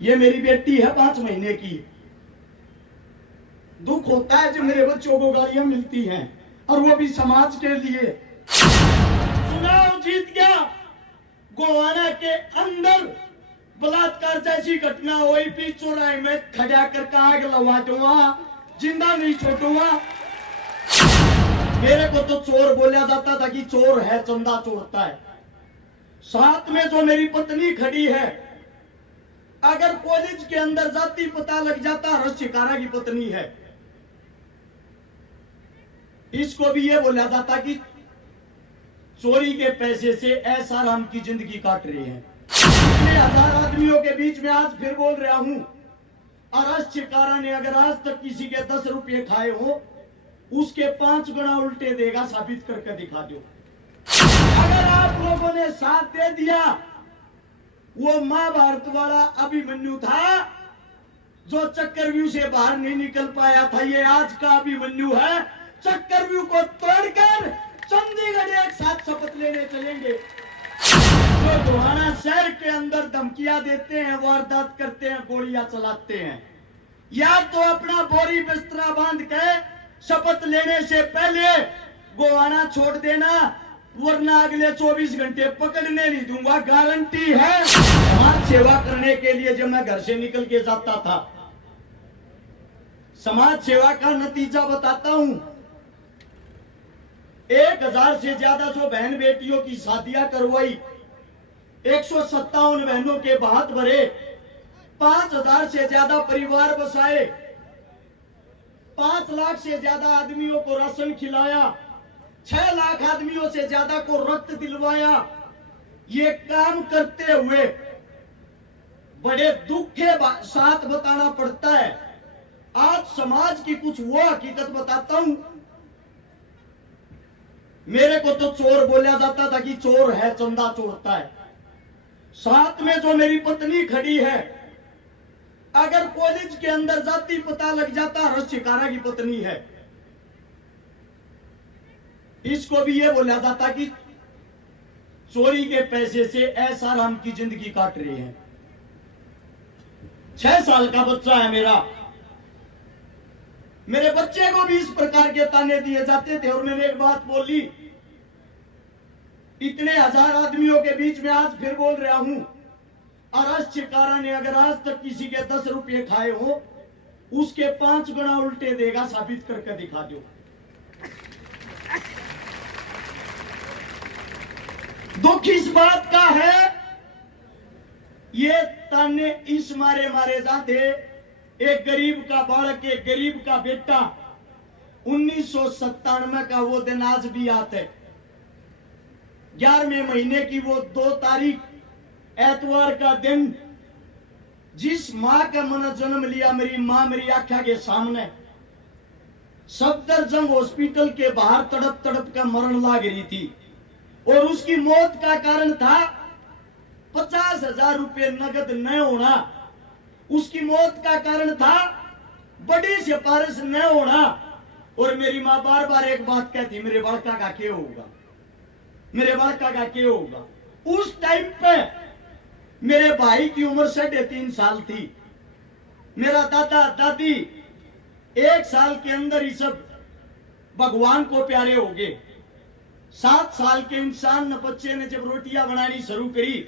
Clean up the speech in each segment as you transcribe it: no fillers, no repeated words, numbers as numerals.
ये मेरी बेटी है 5 महीने की। दुख होता है जब मेरे बच्चों को गालियां मिलती हैं, और वो भी समाज के लिए। चुनाव जीत गया, गोवाना के अंदर बलात्कार जैसी घटना हुई, पी चौराहे में खड़ा कर आग लगा दूंगा, जिंदा नहीं छोड़ूंगा। मेरे को तो चोर बोला जाता था कि चोर है, चंदा चोरता है। साथ में जो मेरी पत्नी खड़ी है, अगर कॉलेज के अंदर जाती पता लग जाता रशिकारा की पत्नी है, इसको भी ये बोला जाता कि चोरी के पैसे से ऐसा राम की जिंदगी काट रहे हैं। इतने हजार आदमियों के बीच में आज फिर बोल रहा हूं, रशिकारा ने अगर आज तक किसी के 10 रुपये खाए हो, उसके 5 गुना उल्टे देगा, साबित करके दिखा दो। अगर आप लोगों ने साथ दे दिया, वो महाभारत वाला अभिमन्यु था जो चक्रव्यूह से बाहर नहीं निकल पाया था, ये आज का अभिमन्यु है। चक्रव्यूह को तोड़कर चंडीगढ़ एक साथ शपथ लेने चलेंगे। जो गोहाना शहर के अंदर धमकियां देते हैं, वारदात करते हैं, गोलियां चलाते हैं, या तो अपना बोरी बिस्तरा बांध के शपथ लेने से पहले गोहाना छोड़ देना, वरना अगले 24 घंटे पकड़ने नहीं दूंगा, गारंटी है। समाज सेवा करने के लिए जब मैं घर से निकल के जाता था, समाज सेवा का नतीजा बताता हूं। 1000 से ज्यादा जो बहन बेटियों की शादियां करवाई, 157 बहनों के हाथ भरे, 5000 से ज्यादा परिवार बसाए, 5 लाख से ज्यादा आदमियों को राशन खिलाया, 6 लाख आदमियों से ज्यादा को रक्त दिलवाया। ये काम करते हुए बड़े दुख के साथ बताना पड़ता है। आज समाज की कुछ वो हकीकत बताता हूं। मेरे को तो चोर बोला जाता था कि चोर है, चंदा चोरता है। साथ में जो मेरी पत्नी खड़ी है, अगर कॉलेज के अंदर जाती पता लग जाता रशिकारा की पत्नी है, इसको भी ये बोला जाता कि चोरी के पैसे से ऐसा राम की जिंदगी काट रहे हैं। 6 साल का बच्चा है मेरा, मेरे बच्चे को भी इस प्रकार के ताने दिए जाते थे। और मैंने एक बात बोली, इतने हजार आदमियों के बीच में आज फिर बोल रहा हूं, रशिकारा ने अगर आज तक किसी के 10 रुपये खाए हो, उसके 5 गुना उल्टे देगा, साबित करके दिखा दो। दुख इस बात का है, ये ताने इस मारे मारे जाते। एक गरीब का बालक, एक गरीब का बेटा, 1997 का वो दिन आज भी आता है। 11वें महीने की वो 2 तारीख एतवार का दिन, जिस मां का मैंने जन्म लिया, मेरी मां मेरी आंखों के सामने सफदरजंग हॉस्पिटल के बाहर तड़प तड़प का मरण लाग रही थी। और उसकी मौत का कारण था 50,000 रुपये नगद न होना। उसकी मौत का कारण था बड़ी सिफारिश न होना। और मेरी मां बार बार एक बात कहती, मेरे बालका का क्या होगा, मेरे बालका का क्या होगा। उस टाइम पे मेरे भाई की उम्र 3.5 साल थी, मेरा दादा दादी 1 साल के अंदर ही सब भगवान को प्यारे हो गए। 7 साल के इंसान न बच्चे ने जब रोटियां बनानी शुरू करी,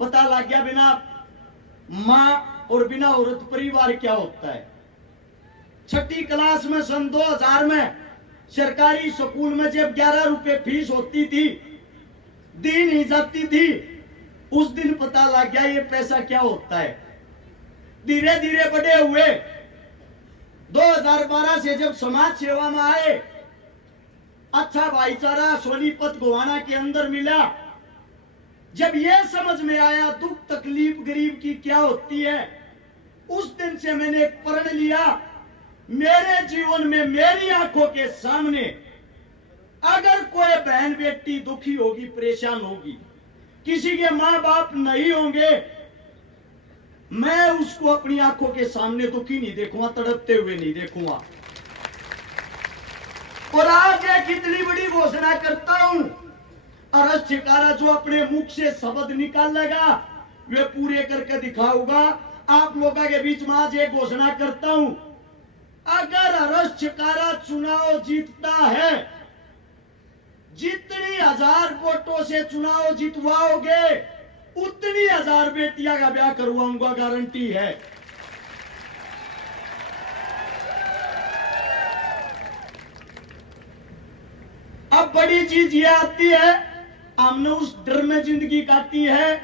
पता लग गया बिना मां और बिना औरत परिवार क्या होता है। 6ठी क्लास में सन 2000 में सरकारी स्कूल में जब 11 रुपए फीस होती थी, दी नहीं जाती थी, उस दिन पता लग गया ये पैसा क्या होता है। धीरे धीरे बड़े हुए, 2012 से जब समाज सेवा में आए, अच्छा भाईचारा सोनीपत गोहाना के अंदर मिला। जब यह समझ में आया दुख तकलीफ गरीब की क्या होती है, उस दिन से मैंने एक प्रण लिया, मेरे जीवन में मेरी आंखों के सामने अगर कोई बहन बेटी दुखी होगी, परेशान होगी, किसी के मां बाप नहीं होंगे, मैं उसको अपनी आंखों के सामने दुखी नहीं देखूंगा, तड़पते हुए नहीं देखूंगा। और आज एक इतनी बड़ी घोषणा करता हूं, रशिकारा जो अपने मुख से शब्द निकालेगा, वे पूरे करके दिखाऊंगा। आप लोगों के बीच में आज एक घोषणा करता हूं, अगर हर्ष चिकारा चुनाव जीतता है, जितनी 1000 वोटों से चुनाव जितवाओगे उतनी 1000 बेटियां का ब्याह करवाऊंगा, गारंटी है। अब बड़ी चीज ये आती है, हमने उस डर में जिंदगी काटी है।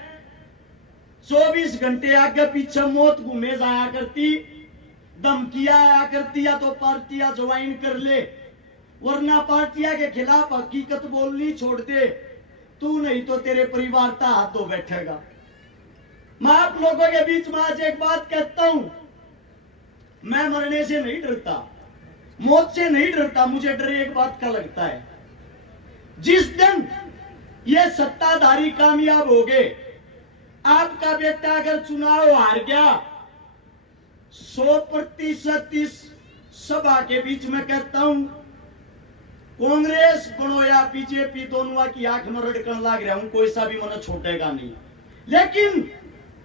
24 घंटे आगे पीछे मौत घूमे जाया करती, धमकियां आया करती, या तो पार्टियां ज्वाइन कर ले, वरना पार्टियां के खिलाफ हकीकत बोलनी छोड़ दे, तू नहीं तो तेरे परिवार का हाथ धो बैठेगा। मैं आप लोगों के बीच में आज एक बात कहता हूं, मैं मरने से नहीं डरता, मौत से नहीं डरता, मुझे डर एक बात का लगता है, जिस दिन ये सत्ताधारी कामयाब हो गए, आपका बेटा अगर चुनाव हार गया, 100% इस सभा के बीच में कहता हूं, कांग्रेस बनो या बीजेपी, दोनों की आंख में रड़कन लाग रहा हूं, कोई सा भी मन छोटेगा नहीं। लेकिन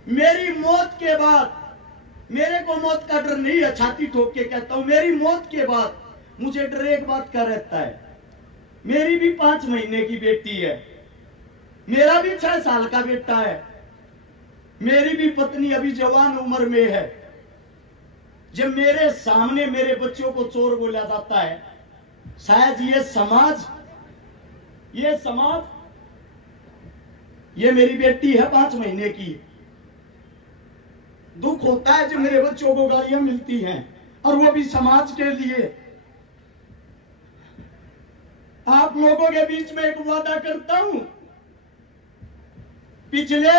मेरी मौत के बाद, मेरे को मौत का डर नहीं है, छाती ठोक के कहता हूं, मेरी मौत के बाद मुझे डर एक बात का रहता है, मेरी भी 5 महीने की बेटी है, मेरा भी 6 साल का बेटा है, मेरी भी पत्नी अभी जवान उम्र में है। जब मेरे सामने मेरे बच्चों को चोर बोला जाता है, शायद ये समाज, ये मेरी बेटी है 5 महीने की, दुख होता है जब मेरे बच्चों को गालियां मिलती हैं, और वो भी समाज के लिए। आप लोगों के बीच में एक वादा करता हूं, पिछले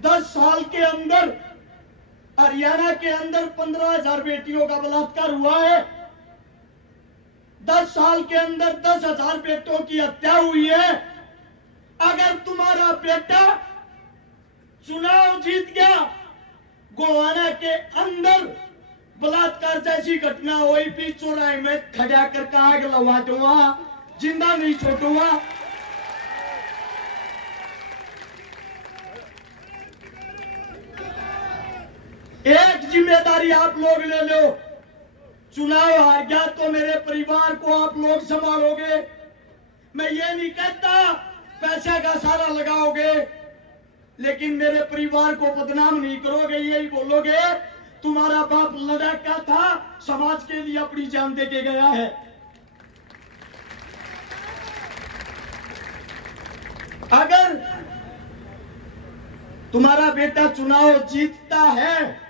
10 साल के अंदर हरियाणा के अंदर 15,000 बेटियों का बलात्कार हुआ है, 10 साल के अंदर 10,000 बेटों की हत्या हुई है। अगर तुम्हारा बेटा चुनाव जीत गया, गोवाना के अंदर बलात्कार जैसी घटना हुई, भी चौराहे में खड़ा कर आग लगा दूंगा, जिंदा नहीं छोड़ूंगा। एक जिम्मेदारी आप लोग ले लो, चुनाव हार गया तो मेरे परिवार को आप लोग संभालोगे। मैं ये नहीं कहता पैसा का सारा लगाओगे, लेकिन मेरे परिवार को बदनाम नहीं करोगे, यही बोलोगे तुम्हारा बाप लड़ाका था, समाज के लिए अपनी जान दे के गया है। अगर तुम्हारा बेटा चुनाव जीतता है,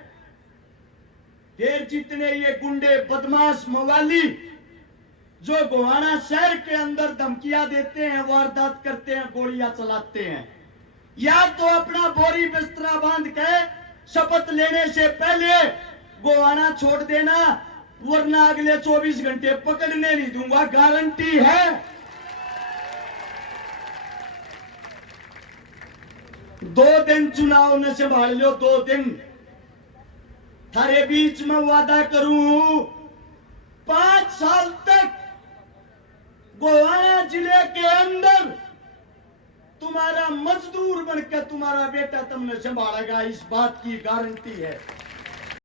फिर जितने ये गुंडे बदमाश मवाली जो गोहाना शहर के अंदर धमकियां देते हैं, वारदात करते हैं, गोलियां चलाते हैं, या तो अपना बोरी बिस्तरा बांध के शपथ लेने से पहले गोहाना छोड़ देना, वरना अगले 24 घंटे पकड़ने नहीं दूंगा, गारंटी है। 2 दिन चुनाव ने संभाल लो, 2 दिन थारे बीच में वादा करूं, 5 साल तक गोवाना जिले के अंदर तुम्हारा मजदूर बनकर तुम्हारा बेटा तुमने संभालेगा, इस बात की गारंटी है।